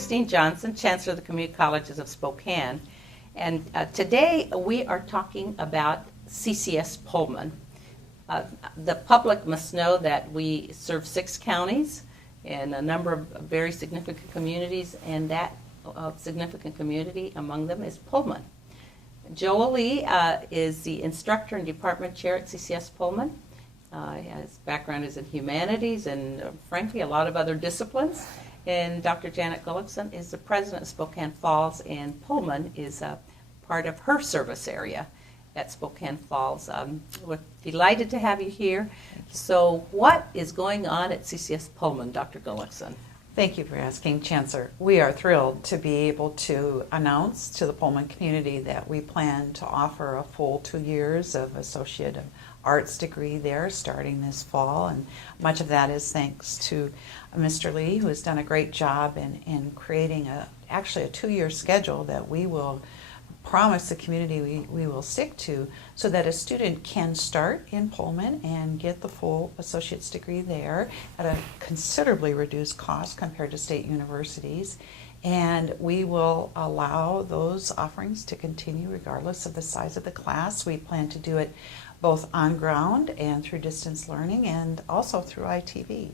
Christine Johnson, Chancellor of the Community Colleges of Spokane, and today we are talking about CCS Pullman. The public must know that we serve 6 counties and a number of very significant communities, and that significant community among them is Pullman. Joel Lee is the instructor and department chair at CCS Pullman. His background is in humanities and, frankly, a lot of other disciplines. And Dr. Janet Gullickson is the president of Spokane Falls, and Pullman is part of her service area at Spokane Falls. We're delighted to have you here. So what is going on at CCS Pullman, Dr. Gullickson? Thank you for asking, Chancellor. We are thrilled to be able to announce to the Pullman community that we plan to offer a full 2 years of Associate of Arts degree there starting this fall, and much of that is thanks to Mr. Lee, who has done a great job in creating actually a 2-year schedule that we will promise the community we will stick to, so that a student can start in Pullman and get the full associate's degree there at a considerably reduced cost compared to state universities. And we will allow those offerings to continue regardless of the size of the class. We plan to do it both on ground and through distance learning, and also through ITV.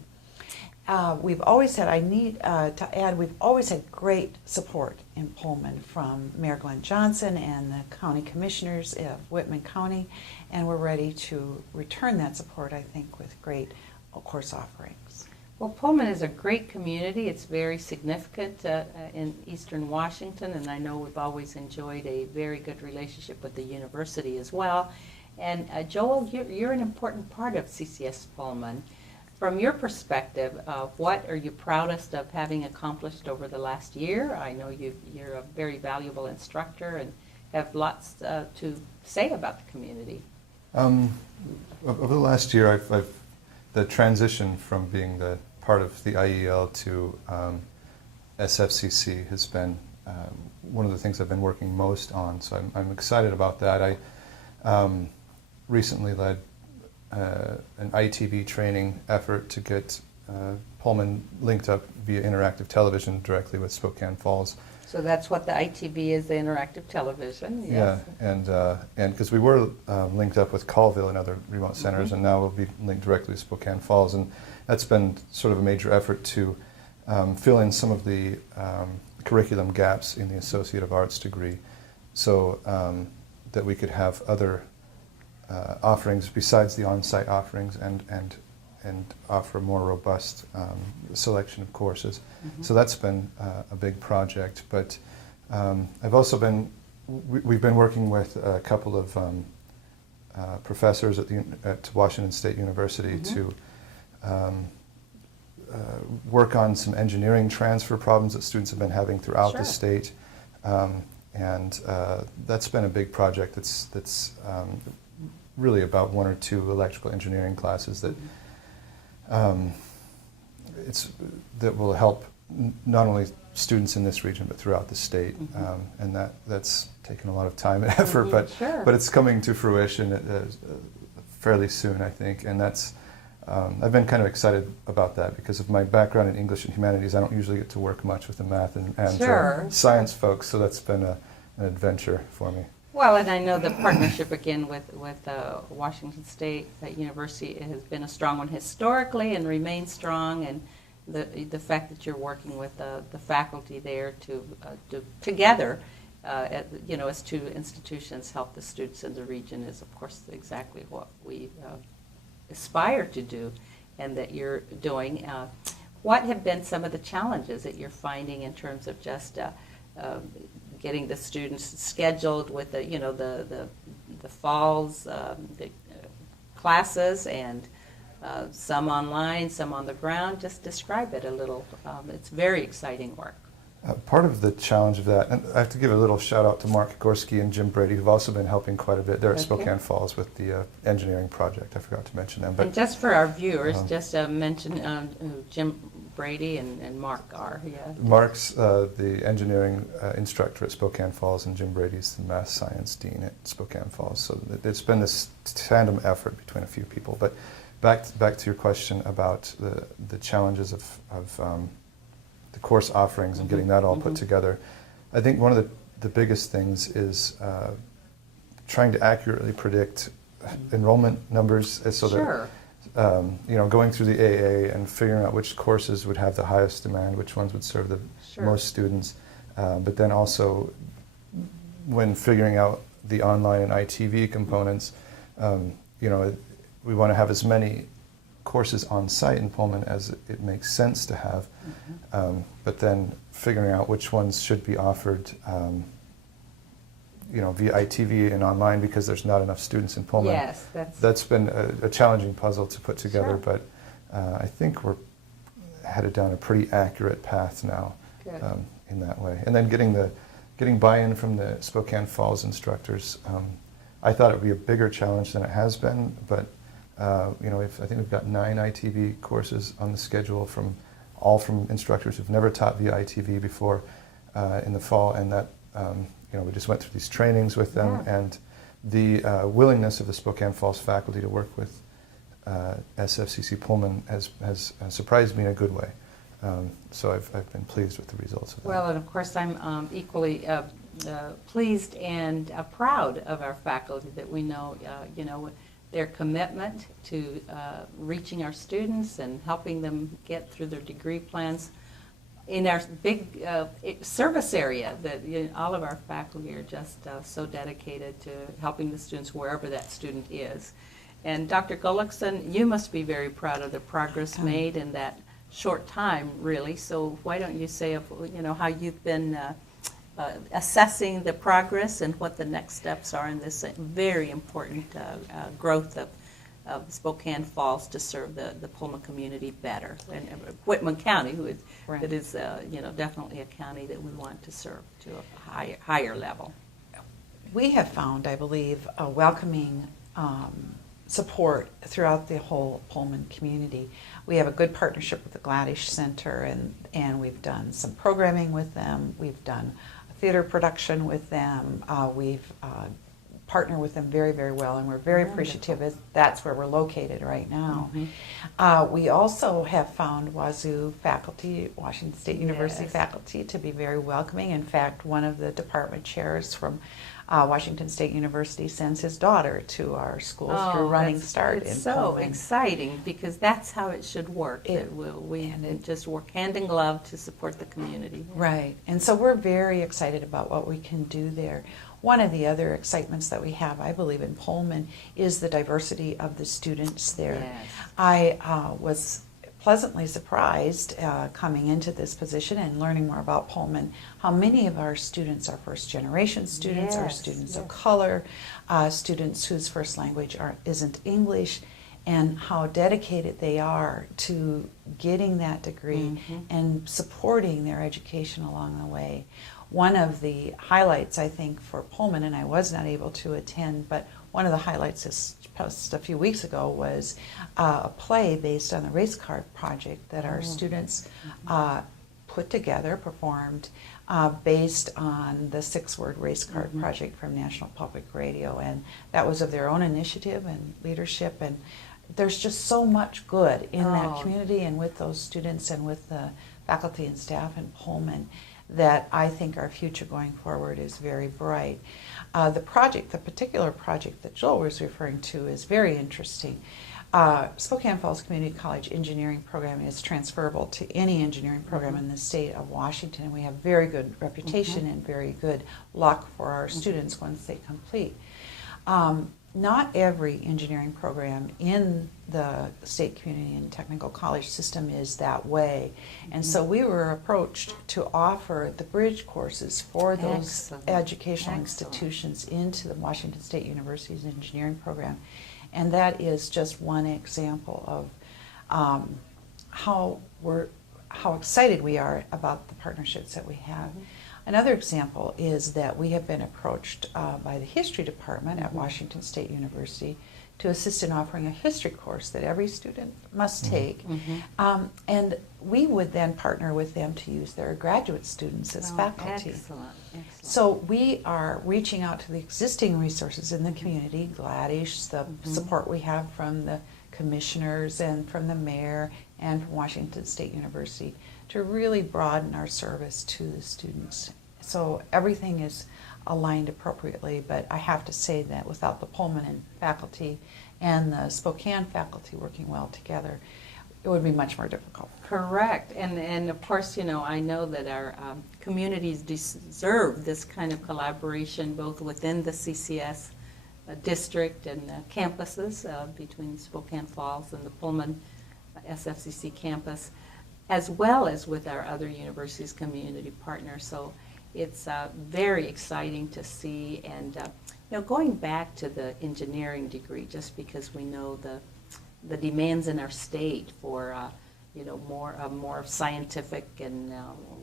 We've always had, I need to add, we've always had great support in Pullman from Mayor Glenn Johnson and the county commissioners of Whitman County, and we're ready to return that support, I think, with great course offerings. Well, Pullman is a great community. It's very significant in eastern Washington, and I know we've always enjoyed a very good relationship with the university as well. And Joel, you're an important part of CCS Pullman. From your perspective, what are you proudest of having accomplished over the last year? I know you're a very valuable instructor and have lots to say about the community. Over the last year, I've the transition from being the part of the IEL to SFCC has been one of the things I've been working most on. So I'm excited about that. I recently led an ITV training effort to get Pullman linked up via interactive television directly with Spokane Falls. So that's what the ITV is, the interactive television. Yes. Yeah, and because we were linked up with Colville and other remote centers, and now we'll be linked directly to Spokane Falls, and that's been sort of a major effort to fill in some of the curriculum gaps in the Associate of Arts degree, so that we could have other offerings besides the on-site offerings, and offer a more robust selection of courses. Mm-hmm. So that's been a big project. But I've also we've been working with a couple of professors at Washington State University to work on some engineering transfer problems that students have been having throughout the state. And that's been a big project that's really about 1 or 2 electrical engineering classes that that will help not only students in this region but throughout the state, and that's taken a lot of time and effort, but it's coming to fruition fairly soon, I think, and that's I've been kind of excited about that because of my background in English and humanities. I don't usually get to work much with the math and science folks, so that's been an adventure for me. Well, and I know the partnership again with Washington State University has been a strong one historically and remains strong, and the fact that you're working with the faculty there to together, as 2 institutions help the students in the region is, of course, exactly what we aspire to do, and that you're doing. What have been some of the challenges that you're finding in terms of just getting the students scheduled with the falls the classes, and some online, some on the ground? Just describe it a little. It's very exciting work. Part of the challenge of that, and I have to give a little shout out to Mark Gorski and Jim Brady, who've also been helping quite a bit. They're at Spokane Falls with the engineering project. I forgot to mention them. But, and just for our viewers, just mention who Jim Brady and Mark are. Yeah. Mark's the engineering instructor at Spokane Falls, and Jim Brady's the math science dean at Spokane Falls. So it's been this tandem effort between a few people. But back to your question about the challenges of the course offerings and getting that all put together. I think one of the biggest things is trying to accurately predict enrollment numbers, so Sure. that going through the AA and figuring out which courses would have the highest demand, which ones would serve the Sure. most students, but then also when figuring out the online and ITV components, we want to have as many courses on site in Pullman as it makes sense to have, but then figuring out which ones should be offered via ITV and online, because there's not enough students in Pullman. Yes, That's been a challenging puzzle to put together, Sure. but I think we're headed down a pretty accurate path now. Good. In that way. And then getting buy-in from the Spokane Falls instructors. I thought it would be a bigger challenge than it has been, but I think we've got 9 ITV courses on the schedule from instructors who've never taught via ITV before in the fall, and that we just went through these trainings with them, Yeah. and the willingness of the Spokane Falls faculty to work with SFCC Pullman has surprised me in a good way. So I've been pleased with the results of that. Well, and of course, I'm equally pleased and proud of our faculty, that we know, their commitment to reaching our students and helping them get through their degree plans. In our big service area, that all of our faculty are just so dedicated to helping the students wherever that student is. And Dr. Gullickson, you must be very proud of the progress made in that short time, really. So why don't you say, how you've been assessing the progress and what the next steps are in this very important growth of Spokane Falls to serve the Pullman community better, and Whitman County, Right. that is definitely a county that we want to serve to a higher level. We have found, I believe, a welcoming support throughout the whole Pullman community. We have a good partnership with the Gladys Center, and we've done some programming with them. We've done a theater production with them. We've partnered with them very, very well, and we're very appreciative as that's where we're located right now. We also have found Wazoo faculty, Washington State University Yes. faculty, to be very welcoming. In fact, one of the department chairs from Washington State University sends his daughter to our school through Running Start in It's so Pullman. exciting, because that's how it should work. It- We and it- just work hand in glove to support the community. Right, and so we're very excited about what we can do there. One of the other excitements that we have, I believe, in Pullman is the diversity of the students there. Yes. I was pleasantly surprised coming into this position and learning more about Pullman, how many of our students are first-generation students, our Yes, students of yes. color, students whose first language isn't English, and how dedicated they are to getting that degree and supporting their education along the way. One of the highlights, I think, for Pullman, and I was not able to attend, but one of the highlights just a few weeks ago was a play based on the race card project that our students put together, performed, based on the 6-word race card project from National Public Radio. And that was of their own initiative and leadership. And there's just so much good in that community and with those students and with the faculty and staff in Pullman, that I think our future going forward is very bright. The particular project that Joel was referring to is very interesting. Spokane Falls Community College engineering program is transferable to any engineering program in the state of Washington, and we have very good reputation and very good luck for our students once they complete. Not every engineering program in the state community and technical college system is that way. And so we were approached to offer the bridge courses for those Excellent. educational Excellent. institutions into the Washington State University's engineering program. And that is just one example of how excited we are about the partnerships that we have. Another example is that we have been approached by the history department at Washington State University to assist in offering a history course that every student must take. And we would then partner with them to use their graduate students as faculty. Excellent. So we are reaching out to the existing resources in the community, Gladys, the support we have from the commissioners and from the mayor and from Washington State University, to really broaden our service to the students. So everything is aligned appropriately, but I have to say that without the Pullman faculty and the Spokane faculty working well together, it would be much more difficult. Correct. And of course, I know that our communities deserve this kind of collaboration both within the CCS district and campuses between Spokane Falls and the Pullman SFCC campus, as well as with our other universities community partners. So it's very exciting to see. And going back to the engineering degree, just because we know the demands in our state for more scientific, and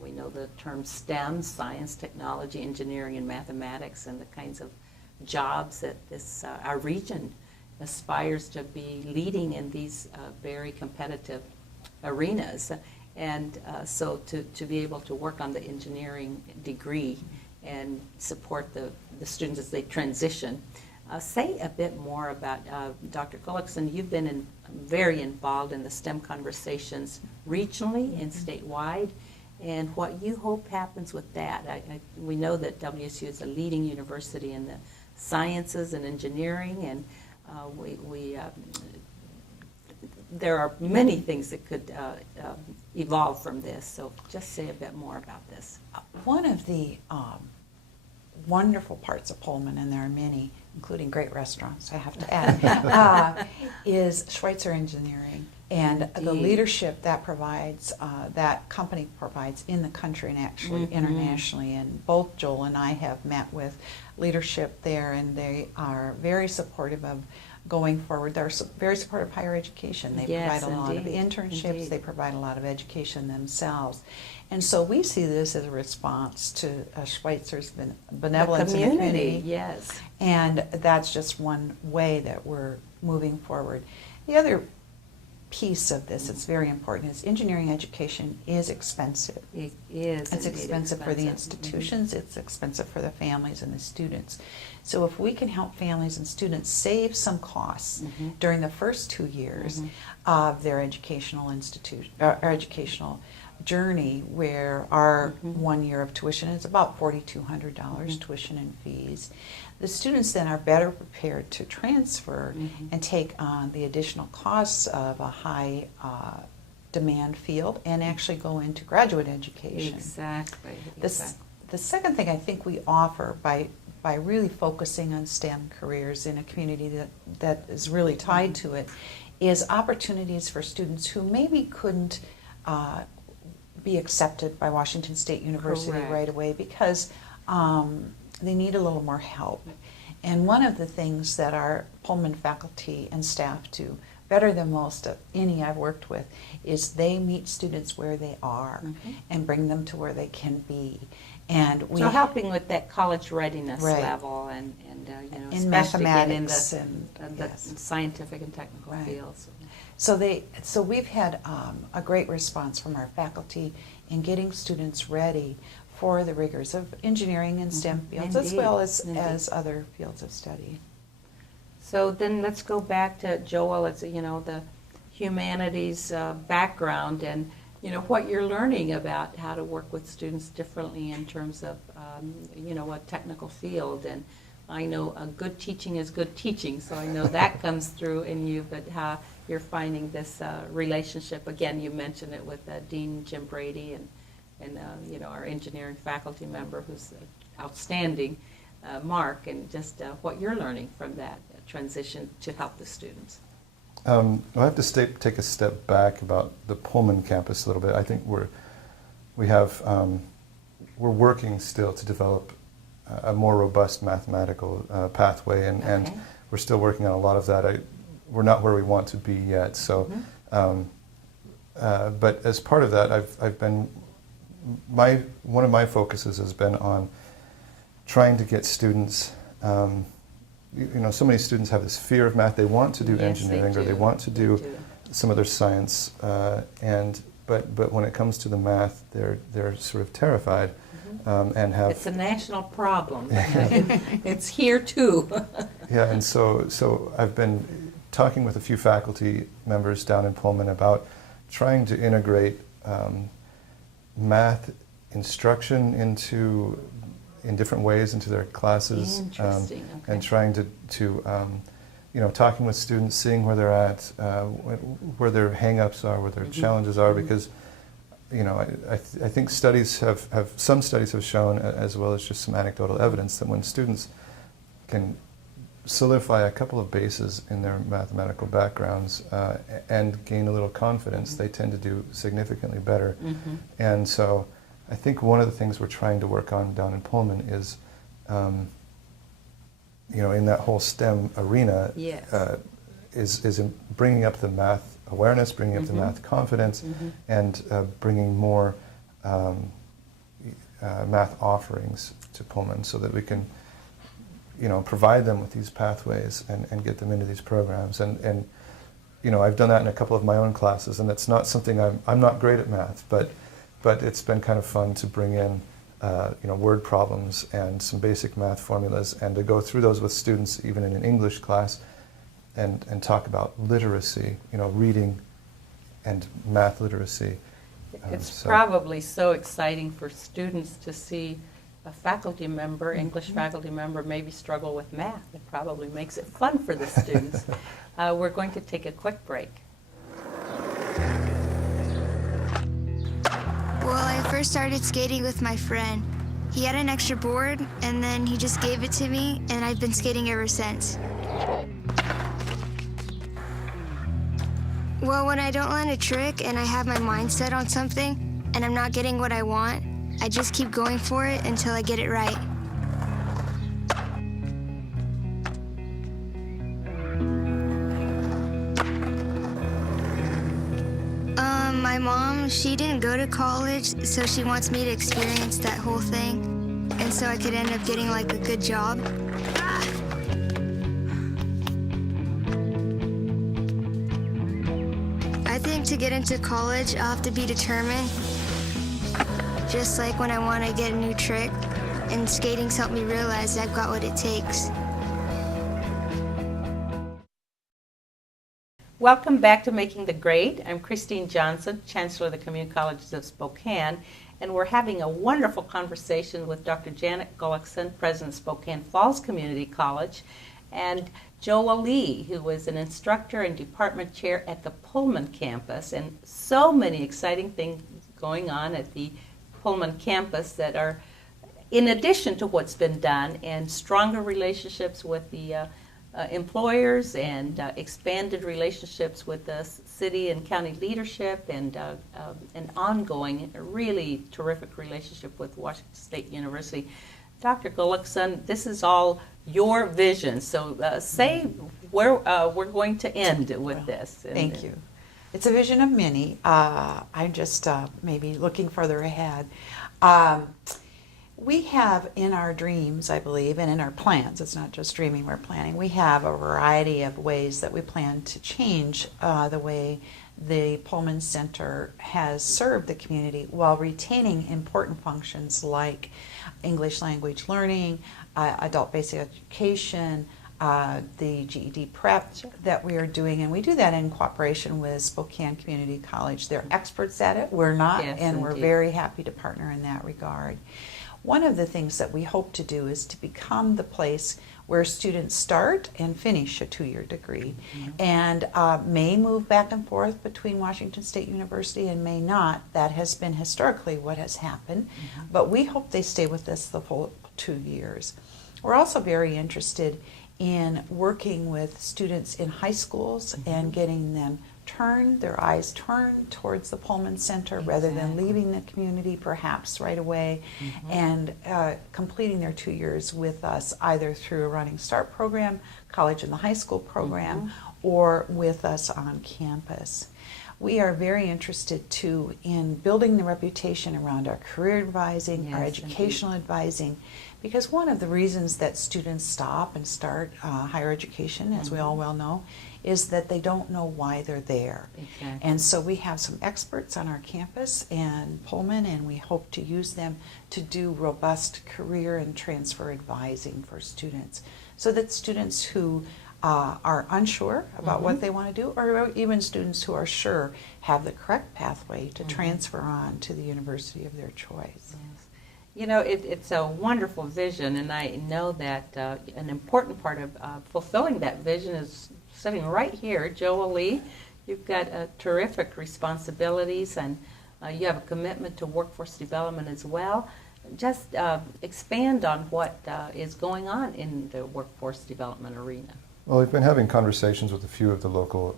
we know the term STEM, science, technology, engineering, and mathematics, and the kinds of jobs that our region aspires to be leading in these very competitive arenas. And so to be able to work on the engineering degree and support the students as they transition. Say a bit more about Dr. Gullickson. You've been very involved in the STEM conversations regionally and statewide, and what you hope happens with that. We know that WSU is a leading university in the sciences and engineering, and there are many things that could evolve from this. So just say a bit more about this. One of the wonderful parts of Pullman, and there are many, including great restaurants, I have to add, is Schweitzer Engineering. And Indeed. the leadership that provides, that company provides in the country and actually internationally. And both Joel and I have met with leadership there, and they are very supportive of going forward. They're very supportive of higher education. They Yes, provide a lot of indeed. internships. Indeed. They provide a lot of education themselves. And so we see this as a response to Schweitzer's benevolence in the community. Yes. And that's just one way that we're moving forward. The other piece of this that's very important is engineering education is expensive. It is. It's indeed expensive for the expensive. institutions, it's expensive for the families and the students. So if we can help families and students save some costs during the first 2 years of their educational educational journey, where our 1 year of tuition is about $4,200 tuition and fees, the students then are better prepared to transfer and take on the additional costs of a high demand field and actually go into graduate education. Exactly. The second thing I think we offer by really focusing on STEM careers in a community that is really tied to it is opportunities for students who maybe couldn't be accepted by Washington State University Correct. right away because they need a little more help. And one of the things that our Pullman faculty and staff do better than most of any I've worked with is they meet students where they are and bring them to where they can be. And we So helping with that college readiness Right. level and in especially in mathematics the and yes. scientific and technical Right. fields. So we've had a great response from our faculty in getting students ready for the rigors of engineering and STEM fields, as Indeed. well as Indeed. other fields of study. So then let's go back to Joel. It's the humanities background and what you're learning about how to work with students differently in terms of a technical field. And I know good teaching is good teaching, so I know that comes through in you. But how you're finding this relationship again? You mentioned it with Dean Jim Brady and our engineering faculty member who's outstanding, Mark, and just what you're learning from that transition to help the students. I have to take a step back about the Pullman campus a little bit. I think we're working still to develop a more robust mathematical pathway, and we're still working on a lot of that. We're not where we want to be yet. So, but as part of that, I've been one of my focuses has been on trying to get students. So many students have this fear of math. They want to do engineering, or they want to do some other science, but when it comes to the math, they're sort of terrified and have. It's a national problem. It's here too. Yeah, and so I've been talking with a few faculty members down in Pullman about trying to integrate math instruction in different ways into their classes. Interesting. Okay. And trying to talking with students, seeing where they're at, where their hang-ups are, where their challenges are, because I think some studies have shown, as well as just some anecdotal evidence, that when students can solidify a couple of bases in their mathematical backgrounds and gain a little confidence, they tend to do significantly better. And so I think one of the things we're trying to work on down in Pullman is, in that whole STEM arena, Yes. is in bringing up the math awareness, bringing up the math confidence, and bringing more math offerings to Pullman so that we can provide them with these pathways and get them into these programs. And I've done that in a couple of my own classes, and it's not something I'm not great at math, but it's been kind of fun to bring in word problems and some basic math formulas, and to go through those with students even in an English class and talk about literacy, reading and math literacy. It's probably so exciting for students to see a faculty member, English faculty member, maybe struggle with math. It probably makes it fun for the students. We're going to take a quick break. Well, I first started skating with my friend. He had an extra board, and then he just gave it to me, and I've been skating ever since. Well, when I don't land a trick and I have my mind set on something, and I'm not getting what I want, I just keep going for it until I get it right. My mom, she didn't go to college, so she wants me to experience that whole thing, and so I could end up getting like a good job. I think to get into college, I'll have to be determined, just like when I want to get a new trick, and skating's helped me realize I've got what it takes. Welcome back to Making the Grade. I'm Christine Johnson, Chancellor of the Community Colleges of Spokane, and we're having a wonderful conversation with Dr. Janet Gullickson, President of Spokane Falls Community College, and Joel Lee, who is an instructor and department chair at the Pullman campus, and so many exciting things going on at the Pullman campus that are in addition to what's been done, and stronger relationships with the employers, and expanded relationships with the city and county leadership, and an ongoing, really terrific relationship with Washington State University. Dr. Gullickson, this is all your vision, so say where we're going to end with this. Thank you. It's a vision of many. I'm just maybe looking further ahead. We have in our dreams, I believe, and in our plans, it's not just dreaming, we're planning, we have a variety of ways that we plan to change the way the Pullman Center has served the community while retaining important functions like English language learning, adult basic education, the GED prep that we are doing, and we do that in cooperation with Spokane Community College. They're experts at it, we're not, Yes, and we're indeed. very happy to partner in that regard. One of the things that we hope to do is to become the place where students start and finish a two-year degree, and may move back and forth between Washington State University and may not. That has been historically what has happened, but we hope they stay with us the full 2 years. We're also very interested in working with students in high schools and getting them their eyes turned towards the Pullman Center rather than leaving the community perhaps right away, and completing their 2 years with us either through a Running Start program, college and the high school program, or with us on campus. We are very interested too in building the reputation around our career advising, our educational advising, because one of the reasons that students stop and start higher education, as we all well know, is that they don't know why they're there. Exactly. And so we have some experts on our campus and Pullman, and we hope to use them to do robust career and transfer advising for students, so that students who are unsure about what they want to do, or even students who are sure have the correct pathway to transfer on to the university of their choice. Yes. You know, it's a wonderful vision, and I know that an important part of fulfilling that vision is sitting right here. Joel Lee, you've got terrific responsibilities, and you have a commitment to workforce development as well. Just expand on what is going on in the workforce development arena. Well, we've been having conversations with a few of the local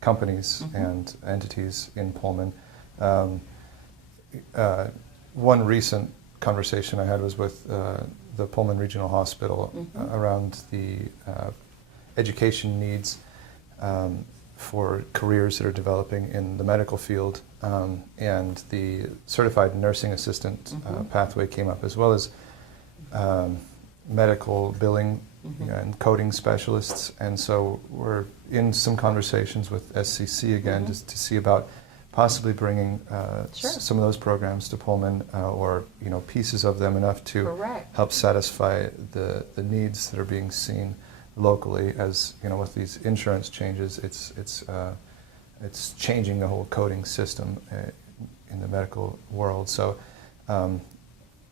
companies and entities in Pullman. One recent conversation I had was with the Pullman Regional Hospital around the education needs for careers that are developing in the medical field, and the certified nursing assistant pathway came up, as well as medical billing and coding specialists. And so we're in some conversations with SCC again just to see about possibly bringing some of those programs to Pullman, or pieces of them, enough to help satisfy the needs that are being seen locally. As with these insurance changes, it's changing the whole coding system in the medical world. So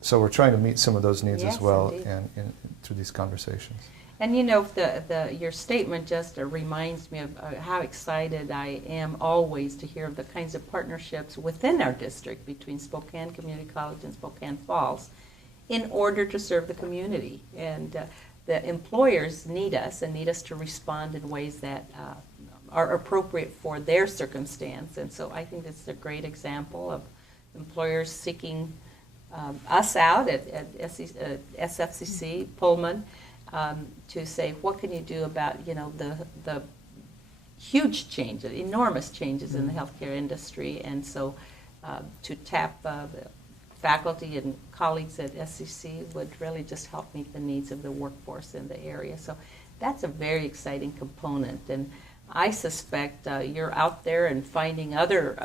so we're trying to meet some of those needs as well, and through these conversations. And your statement just reminds me of how excited I am always to hear of the kinds of partnerships within our district between Spokane Community College and Spokane Falls in order to serve the community. And the employers need us to respond in ways that are appropriate for their circumstance. And so I think this is a great example of employers seeking us out at SFCC, Pullman, to say, what can you do about the huge changes, enormous changes in the healthcare industry, and so to tap the faculty and colleagues at SCC would really just help meet the needs of the workforce in the area. So that's a very exciting component, and I suspect you're out there and finding other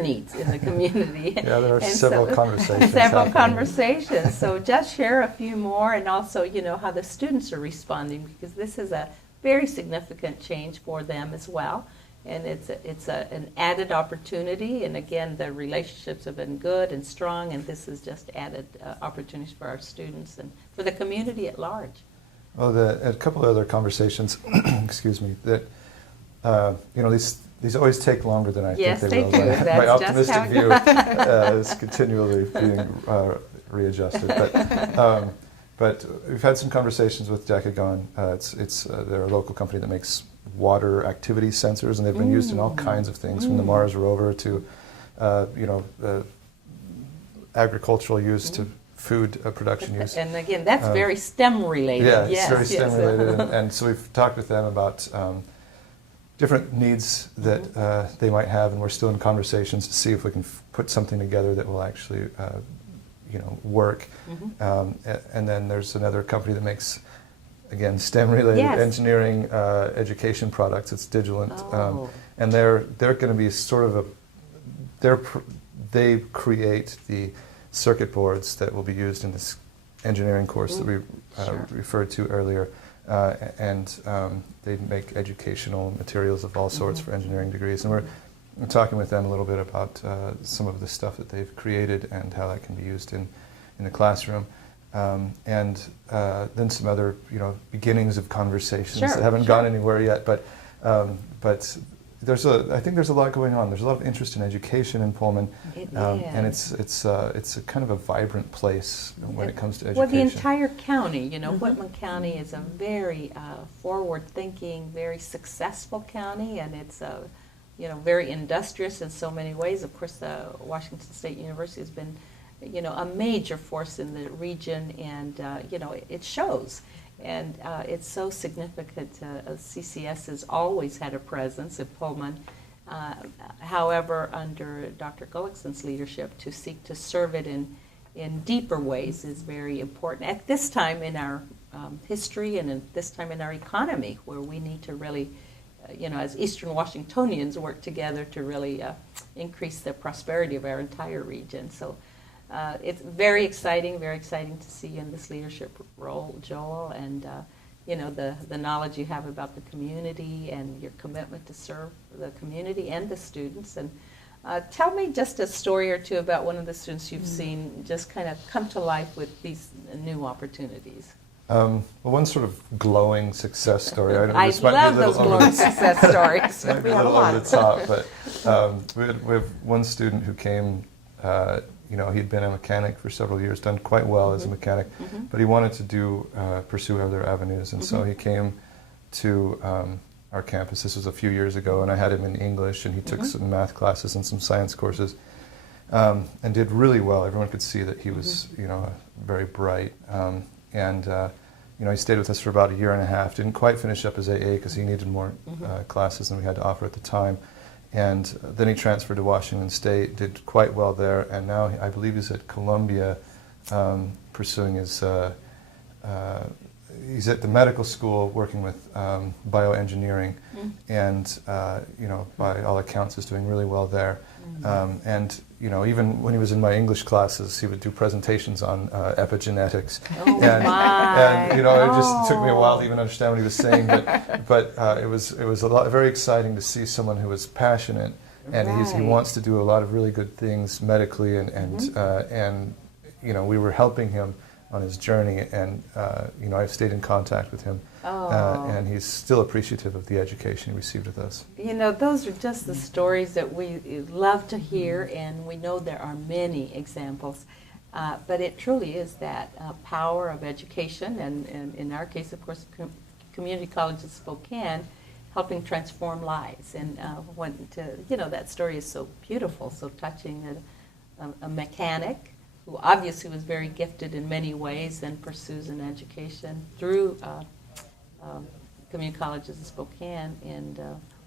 needs in the community. Yeah, there are several conversations. Several conversations. So just share a few more, and also, how the students are responding, because this is a very significant change for them as well. And it's an added opportunity. And again, the relationships have been good and strong, and this is just added opportunities for our students and for the community at large. Well, a couple of other conversations, excuse me, that these always take longer than I think they will. Yes, my optimistic view is continually being readjusted. But we've had some conversations with Gullickson. They're a local company that makes water activity sensors, and they've been used in all kinds of things, from the Mars rover to agricultural use to food production use. And again, that's very STEM related. Yeah, it's very STEM related. and so we've talked with them about different needs that they might have, and we're still in conversations to see if we can put something together that will actually work. And then there's another company that makes, again, STEM related engineering education products. It's Digilant. And they're going to be sort of they create the circuit boards that will be used in this engineering course that we referred to earlier. And they make educational materials of all sorts for engineering degrees. And we're talking with them a little bit about some of the stuff that they've created and how that can be used in the classroom. And then some other beginnings of conversations that haven't gone anywhere yet. But I think there's a lot going on. There's a lot of interest in education in Pullman, and it's a kind of a vibrant place when it comes to education. Well, the entire county, Whitman County is a very forward-thinking, very successful county, and it's very industrious in so many ways. Of course, Washington State University has been, a major force in the region, and it shows. And it's so significant. CCS has always had a presence in Pullman. However, under Dr. Gullickson's leadership, to seek to serve it in deeper ways is very important. At this time in our history and at this time in our economy, where we need to really, as Eastern Washingtonians, work together to really increase the prosperity of our entire region. So it's very exciting to see you in this leadership role, Joel, and the knowledge you have about the community and your commitment to serve the community and the students. And tell me just a story or two about one of the students you've seen just kind of come to life with these new opportunities. Well, one sort of glowing success story. I love those glowing success stories. Might be a little over the top, but we have one student who came. He'd been a mechanic for several years, done quite well as a mechanic, but he wanted to pursue other avenues, and so he came to our campus. This was a few years ago, and I had him in English, and he took some math classes and some science courses, and did really well. Everyone could see that he was, very bright, he stayed with us for about a year and a half. Didn't quite finish up his AA because he needed more classes than we had to offer at the time. And then he transferred to Washington State, did quite well there, and now I believe he's at Columbia pursuing his, he's at the medical school working with bioengineering, and, by all accounts is doing really well there. And, even when he was in my English classes, he would do presentations on epigenetics. Oh, and it just took me a while to even understand what he was saying, but it was very exciting to see someone who was passionate, and he wants to do a lot of really good things medically, and we were helping him on his journey, and I've stayed in contact with him, and he's still appreciative of the education he received with us. Those are just the stories that we love to hear, and we know there are many examples, but it truly is that power of education, and in our case, of course, Community College of Spokane, helping transform lives. And that story is so beautiful, so touching, that a mechanic who obviously was very gifted in many ways and pursues an education through Community Colleges of Spokane and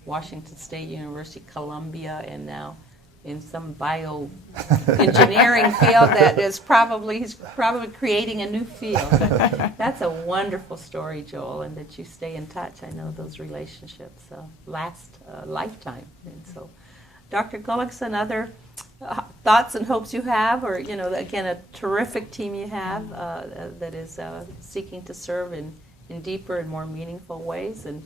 Washington State University, Columbia, and now in some bioengineering field that is he's probably creating a new field. But that's a wonderful story, Joel, and that you stay in touch. I know those relationships last a lifetime. And so, Dr. Gullickson, other thoughts and hopes you have, or again, a terrific team you have that is seeking to serve in deeper and more meaningful ways. And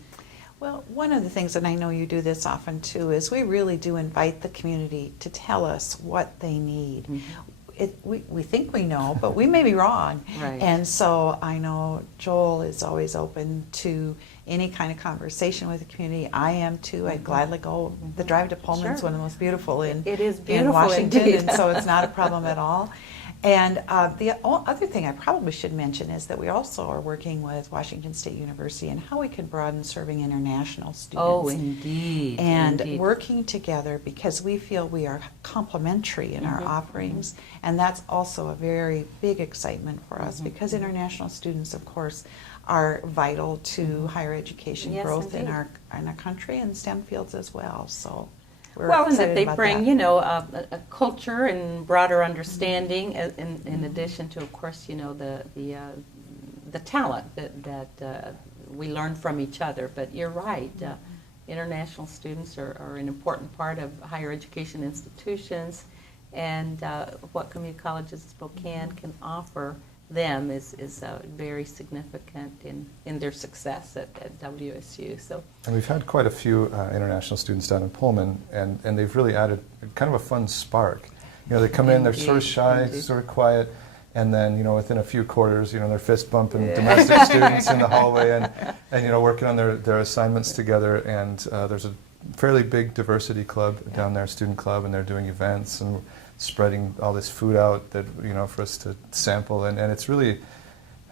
well, one of the things, and I know you do this often too, is we really do invite the community to tell us what they need. We think we know, but we may be wrong. Right. And so I know Joel is always open to any kind of conversation with the community. I am too. I'd gladly go. The drive to Pullman is one of the most beautiful in Washington, indeed. And so it's not a problem at all. And the other thing I probably should mention is that we also are working with Washington State University and how we can broaden serving international students. Oh, indeed. And working together, because we feel we are complementary in our offerings, and that's also a very big excitement for us, because international students, of course, are vital to higher education growth in our country and STEM fields as well. So. And that they bring, a culture and broader understanding, in addition to, of course, the talent that we learn from each other. But you're right, international students are an important part of higher education institutions, and what Community Colleges of Spokane can offer them is very significant in their success at WSU. So, and we've had quite a few international students down in Pullman, and they've really added kind of a fun spark. They come in, they're sort of shy, sort of quiet, and then within a few quarters, they're fist bumping domestic students in the hallway, and working on their assignments together. And there's a fairly big diversity club down there, student club, and they're doing events and spreading all this food out that for us to sample, and it's really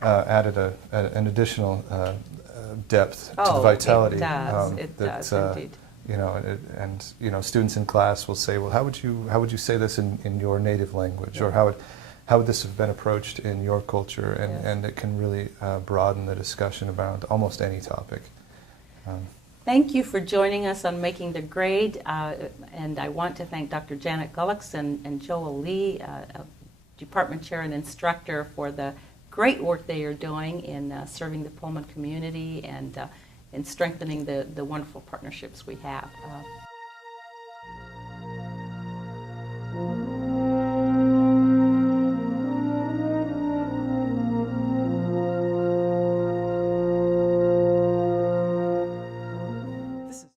added an additional depth to the vitality. It does indeed. Students in class will say, well, how would you say this in your native language, or how would this have been approached in your culture, and it can really broaden the discussion about almost any topic. Thank you for joining us on Making the Grade, and I want to thank Dr. Janet Gullickson and Joel Lee, Department Chair and Instructor, for the great work they are doing in serving the Pullman community and in strengthening the wonderful partnerships we have.